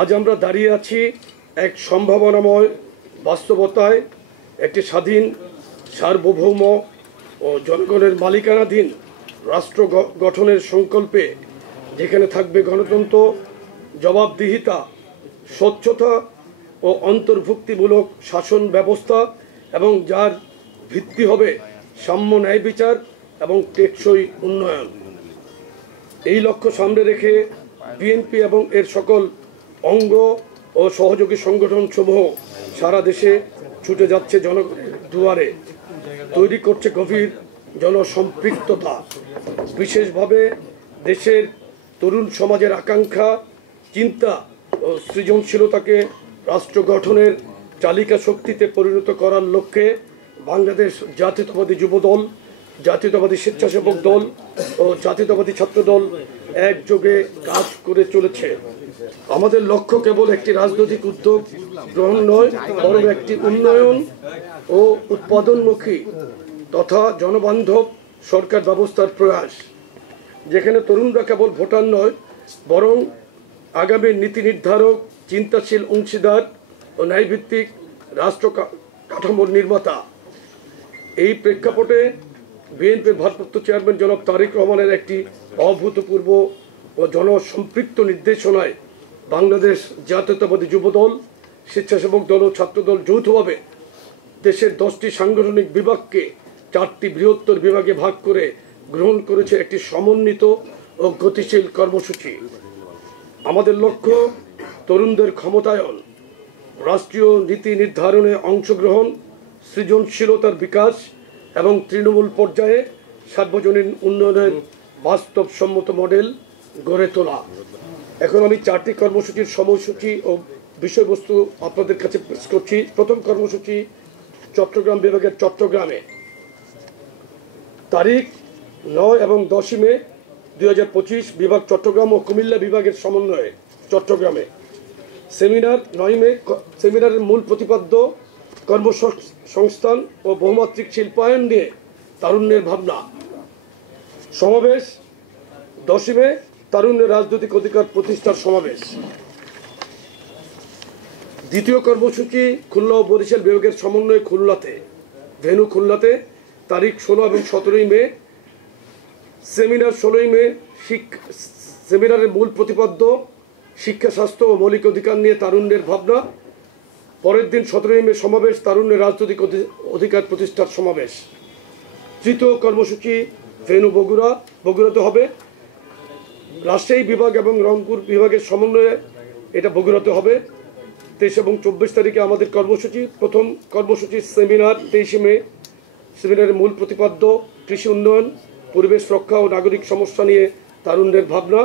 আজ আমরা দাঁড়িয়ে আছি এক সম্ভাবনাময় বাস্তবতায়, একটি স্বাধীন, সার্বভৌম ও জনগণের মালিকানাধীন রাষ্ট্র গঠনের সংকল্পে, যেখানে থাকবে গণতন্ত্র, জবাবদিহিতা, স্বচ্ছতা ও অন্তর্ভুক্তিমূলক শাসন ব্যবস্থা, এবং যার ভিত্তি হবে সাম্য, ন্যায় বিচার এবং টেকসই উন্নয়ন। এই লক্ষ্য সামনে রেখে বিএনপি এবং এর সকল অঙ্গ ও সহযোগী সংগঠনসমূহ সারা দেশে ছুটে যাচ্ছে জনগণের দুয়ারে, তৈরি করছে গভীর জনসম্পৃক্ততা। বিশেষভাবে দেশের তরুণ সমাজের আকাঙ্ক্ষা, চিন্তা ও সৃজনশীলতাকে রাষ্ট্র গঠনের চালিকা শক্তিতে পরিণত করার লক্ষ্যে বাংলাদেশ জাতীয়তাবাদী যুবদল, জাতীয়তাবাদী স্বেচ্ছাসেবক দল ও জাতীয়তাবাদী ছাত্রদল একযোগে কাজ করে চলেছে। আমাদের লক্ষ্য কেবল একটি রাজনৈতিক উদ্যোগ গ্রহণ নয়, বরং একটি উন্নয়ন ও উৎপাদনমুখী তথা জনবান্ধব সরকার ব্যবস্থার প্রয়াস, যেখানে তরুণরা কেবল ভোটার নয়, বরং আগামী নীতি নির্ধারক, চিন্তাশীল অংশীদার ও ন্যায়ভিত্তিক রাষ্ট্র কাঠামোর নির্মাতা। এই প্রেক্ষাপটে বিএনপির ভারপ্রাপ্ত চেয়ারম্যান জনাব তারেক রহমানের একটি অভূতপূর্ব ও জনসম্পৃক্ত নির্দেশনায় বাংলাদেশ জাতীয়তাবাদী যুবদল, স্বেচ্ছাসেবক দল ও ছাত্রদল যৌথভাবে দেশের 10টি সাংগঠনিক বিভাগকে 4টি বৃহত্তর বিভাগে ভাগ করে গ্রহণ করেছে একটি সমন্বিত ও গতিশীল কর্মসূচি। আমাদের লক্ষ্য তরুণদের ক্ষমতায়ন, রাষ্ট্রীয় নীতি নির্ধারণে অংশগ্রহণ, সৃজনশীলতার বিকাশ এবং তৃণমূল পর্যায়ে সার্বজনীন উন্নয়নের বাস্তবসম্মত মডেল গড়ে তোলা। এখন আমি 4টি কর্মসূচির সময়সূচি ও বিষয়বস্তু আপনাদের কাছে পেশ করছি। প্রথম কর্মসূচি চট্টগ্রাম বিভাগের চট্টগ্রামে, তারিখ 9 এবং 10 মে 2025 বিভাগ চট্টগ্রাম ও কুমিল্লা বিভাগের সমন্বয়ে চট্টগ্রামে সেমিনার 9 মে। সেমিনারের মূল প্রতিপাদ্য কর্মসংস্থান ও বহুমাত্রিক শিল্পায়ন নিয়ে তারুণ্যের ভাবনা। সমাবেশ 10 মে, তারুণ্যের রাজনৈতিক অধিকার প্রতিষ্ঠার সমাবেশ। দ্বিতীয় কর্মসূচি খুলনা ও বরিশাল বিভাগের সমন্বয়ে খুলনাতে, ভেন্যু খুলনাতে, তারিখ 16 এবং 17 মে। সেমিনার 16 মে। সেমিনারের মূল প্রতিপাদ্য শিক্ষা, স্বাস্থ্য ও মৌলিক অধিকার নিয়ে তারুণ্যের ভাবনা। পরের দিন 17 মে সমাবেশ, তারুণ্যের রাজনৈতিক অধিকার প্রতিষ্ঠার সমাবেশ। তৃতীয় কর্মসূচি ভেন্যু বগুড়াতে হবে। রাজশাহী বিভাগ এবং রংপুর বিভাগের সমন্বয়ে এটা বগুড়াতে হবে। 23 এবং 24 তারিখে আমাদের কর্মসূচি। প্রথম কর্মসূচি সেমিনার 23 মে। সেমিনারের মূল প্রতিপাদ্য কৃষি উন্নয়ন, পরিবেশ রক্ষা ও নাগরিক সমস্যা নিয়ে তারুণ্যের ভাবনা।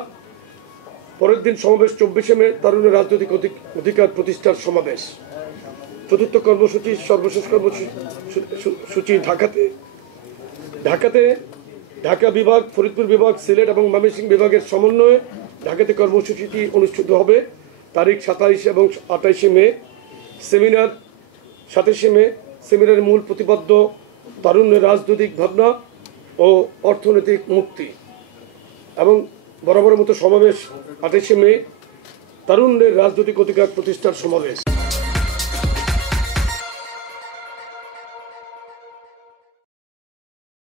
পরের দিন সমাবেশ 24 মে, তারুণ্যের রাজনৈতিক অধিকার প্রতিষ্ঠার সমাবেশ। চতুর্থ কর্মসূচি, সর্বশেষ কর্মসূচি ঢাকাতে ঢাকা বিভাগ, ফরিদপুর বিভাগ, সিলেট এবং ময়মনসিংহ বিভাগের সমন্বয়ে ঢাকাতে কর্মসূচিটি অনুষ্ঠিত হবে। তারিখ 27 এবং 28 মে। সেমিনার 27 মে। সেমিনারের মূল প্রতিপাদ্য তারুণ্যের রাজনৈতিক ভাবনা ও অর্থনৈতিক মুক্তি। এবং বরাবরের মতো সমাবেশ 28 মে, তারুণ্যের রাজনৈতিক অধিকার প্রতিষ্ঠার সমাবেশ।